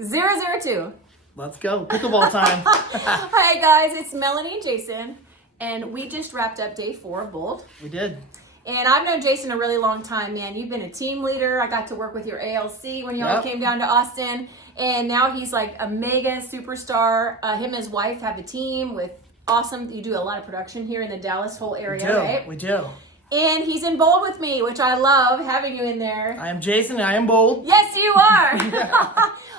002. Let's go. Pickleball time. Hi guys, it's Melanie and Jason, and we just wrapped up day 4 of Bold. We did. And I've known Jason a really long time, man. You've been a team leader. I got to work with your ALC when y'all came down to Austin. And now he's like a mega superstar. Him and his wife have a team with awesome, you do a lot of production here in the Dallas whole area, right? We do. And he's in Bold with me, which I love having you in there. I am Jason and I am Bold. Yes, you are.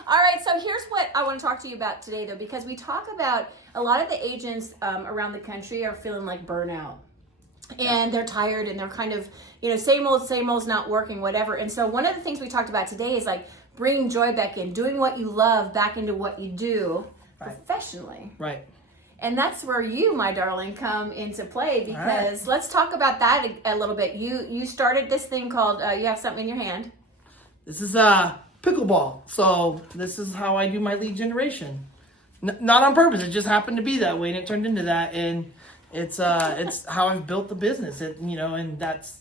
All right, so here's what I want to talk to you about today, though, because we talk about a lot of the agents around the country are feeling like burnout. And they're tired and they're kind of, same old's not working, whatever. And so one of the things we talked about today is like bringing joy back in, doing what you love back into what you do professionally. Right. And that's where you, my darling, come into play because let's talk about that a little bit. You started this thing called, you have something in your hand. This is pickleball. So this is how I do my lead generation. Not on purpose. It just happened to be that way and it turned into that. And it's how I've built the business. And that's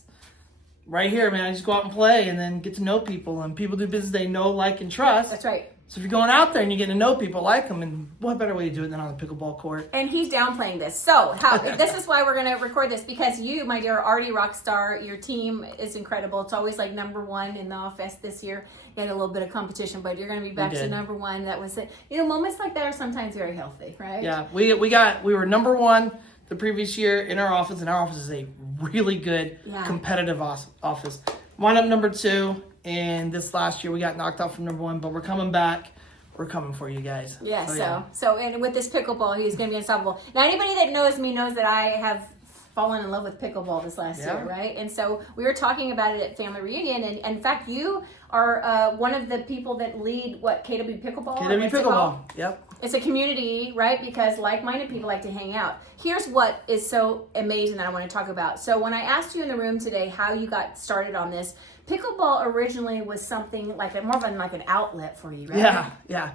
right here, man. I just go out and play and then get to know people. And people do business they know, like, and trust. That's right. So if you're going out there and you get to know people, like them, and what better way to do it than on the pickleball court? And he's downplaying this. So this is why we're going to record this, because you, my dear, are already rock star. Your team is incredible. It's always like #1 in the office this year. You had a little bit of competition, but you're going to be back to #1. That was it. Moments like that are sometimes very healthy, right? Yeah, we were #1 the previous year in our office, and our office is a really good competitive office. Wound up #2. And this last year we got knocked out from #1, but we're coming back. We're coming for you guys. Yeah, so and with this pickleball, he's going to be unstoppable. Now, anybody that knows me knows that I have fallen in love with pickleball this last year, right? And so we were talking about it at family reunion, and in fact, you are one of the people that lead KW Pickleball. KW Pickleball. Yep. It's a community, right? Because like-minded people like to hang out. Here's what is so amazing that I want to talk about. So when I asked you in the room today how you got started on this, pickleball originally was something like more of an outlet for you, right? Yeah.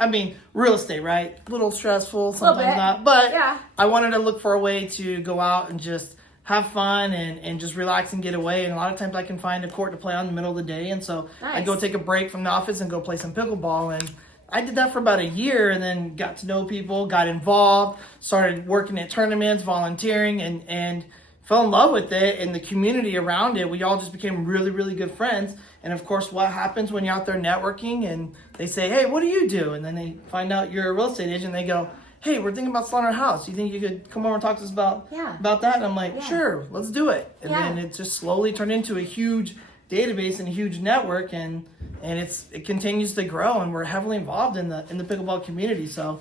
I mean, real estate, right? A little stressful, sometimes not. But I wanted to look for a way to go out and just have fun and just relax and get away. And a lot of times I can find a court to play on in the middle of the day. And so I go take a break from the office and go play some pickleball. And I did that for about a year and then got to know people, got involved, started working at tournaments, volunteering, and fell in love with it and the community around it. We all just became really, really good friends. And of course, what happens when you're out there networking and they say, hey, what do you do? And then they find out you're a real estate agent. They go, hey, we're thinking about selling our house. You think you could come over and talk to us about that? And I'm like, sure, let's do it. And then it just slowly turned into a huge database and a huge network, and it continues to grow, and we're heavily involved in the pickleball community. So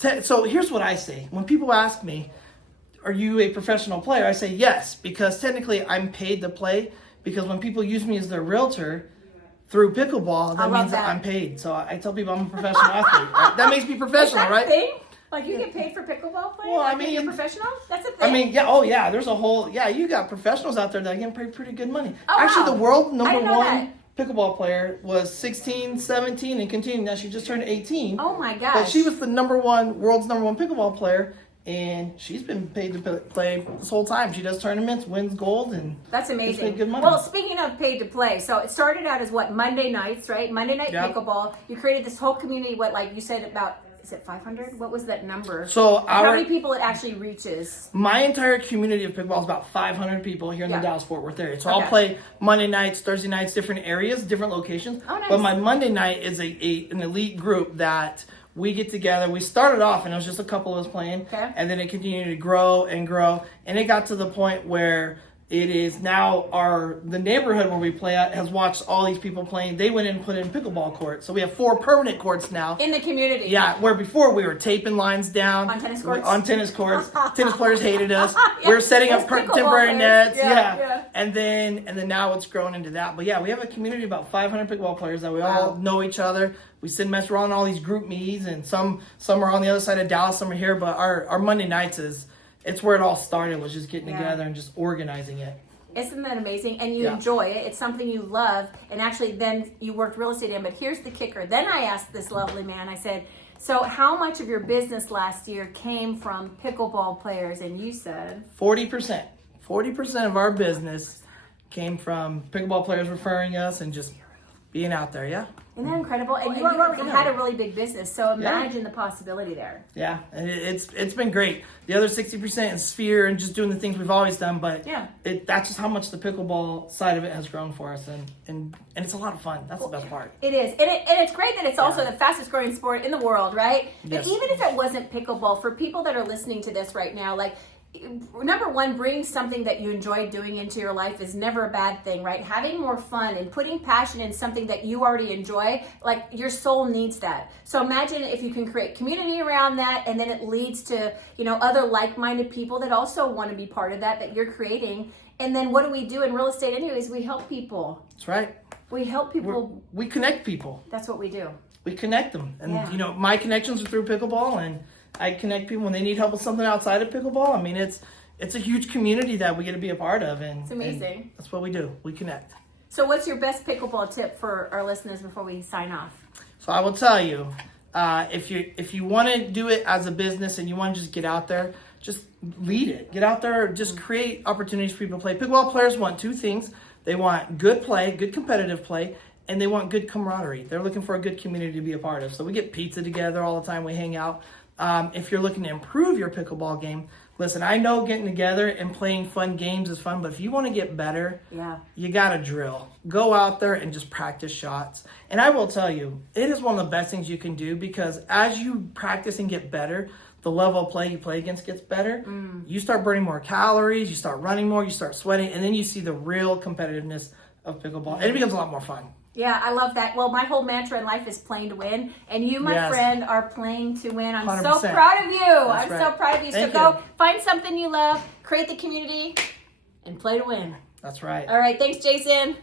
here's what I say. When people ask me, are you a professional player? I say yes, because technically I'm paid to play, because when people use me as their realtor through pickleball, that means that I'm paid. So I tell people I'm a professional athlete. Right? That makes me professional, right? Thing? Like you get paid for pickleball play? Well, if you're professional? That's a thing? I mean, there's a whole, you got professionals out there that get paid pretty good money. Oh, actually, the world #1 that. pickleball player was 16, 17, and continuing. Now she just turned 18. Oh my gosh. But she was the world's #1 pickleball player. And she's been paid to play this whole time. She does tournaments, wins gold, and that's amazing. Gets paid good money. Well, speaking of paid to play, so it started out as Monday nights, right? Monday night pickleball. You created this whole community. Like you said, is it 500? What was that number? So how many people it actually reaches? My entire community of pickleball is about 500 people here in the Dallas-Fort Worth area. So I'll play Monday nights, Thursday nights, different areas, different locations. Oh, nice. But my Monday night is an elite group that we get together. We started off and it was just a couple of us playing, and then it continued to grow and grow, and it got to the point where it is now the neighborhood where we play at has watched all these people playing. They went in and put in Pickleball Court. So we have 4 permanent courts now. In the community. Yeah, where before we were taping lines down. On tennis courts? On tennis courts. Tennis players hated us. We were setting up temporary nets. Yeah. And then now it's grown into that. But we have a community of about 500 pickleball players that we all know each other. We sit and mess around on all these group meets, and some are on the other side of Dallas, some are here. But our Monday nights it's where it all started, was just getting together and just organizing it. Isn't that amazing? And you enjoy it. It's something you love. And actually then you worked real estate in. But here's the kicker. Then I asked this lovely man, I said, so how much of your business last year came from pickleball players? And you said? 40%. 40% of our business came from pickleball players referring us and just being out there, Isn't that incredible? And you already had a really big business, so imagine the possibility there. Yeah, and it's been great. The other 60% is Sphere and just doing the things we've always done, but that's just how much the pickleball side of it has grown for us, and it's a lot of fun. That's the best part. It is, and it's great that it's also the fastest growing sport in the world, right? Yes. And even if it wasn't pickleball, for people that are listening to this right now, like, number one, bring something that you enjoy doing into your life is never a bad thing, right? Having more fun and putting passion in something that you already enjoy, like, your soul needs that. So imagine if you can create community around that, and then it leads to, other like-minded people that also want to be part of that you're creating. And then what do we do in real estate anyways? We help people. That's right. We help people. We connect people. That's what we do. We connect them. And, my connections are through pickleball, and I connect people when they need help with something outside of pickleball. I mean, it's a huge community that we get to be a part of, and it's amazing. And that's what we do. We connect. So, what's your best pickleball tip for our listeners before we sign off? So, I will tell you, if you want to do it as a business and you want to just get out there, just lead it. Get out there, just create opportunities for people to play. Pickleball players want two things: they want good play, good competitive play, and they want good camaraderie. They're looking for a good community to be a part of. So we get pizza together all the time. We hang out. If you're looking to improve your pickleball game, listen, I know getting together and playing fun games is fun, but if you want to get better, you got to drill. Go out there and just practice shots. And I will tell you, it is one of the best things you can do, because as you practice and get better, the level of play you play against gets better. You start burning more calories, you start running more, you start sweating, and then you see the real competitiveness of pickleball. And it becomes a lot more fun. Yeah, I love that. Well, my whole mantra in life is playing to win. And you, my friend, are playing to win. I'm 100%. So proud of you. I'm so proud of you. So go find something you love, create the community, and play to win. That's right. All right. Thanks, Jason.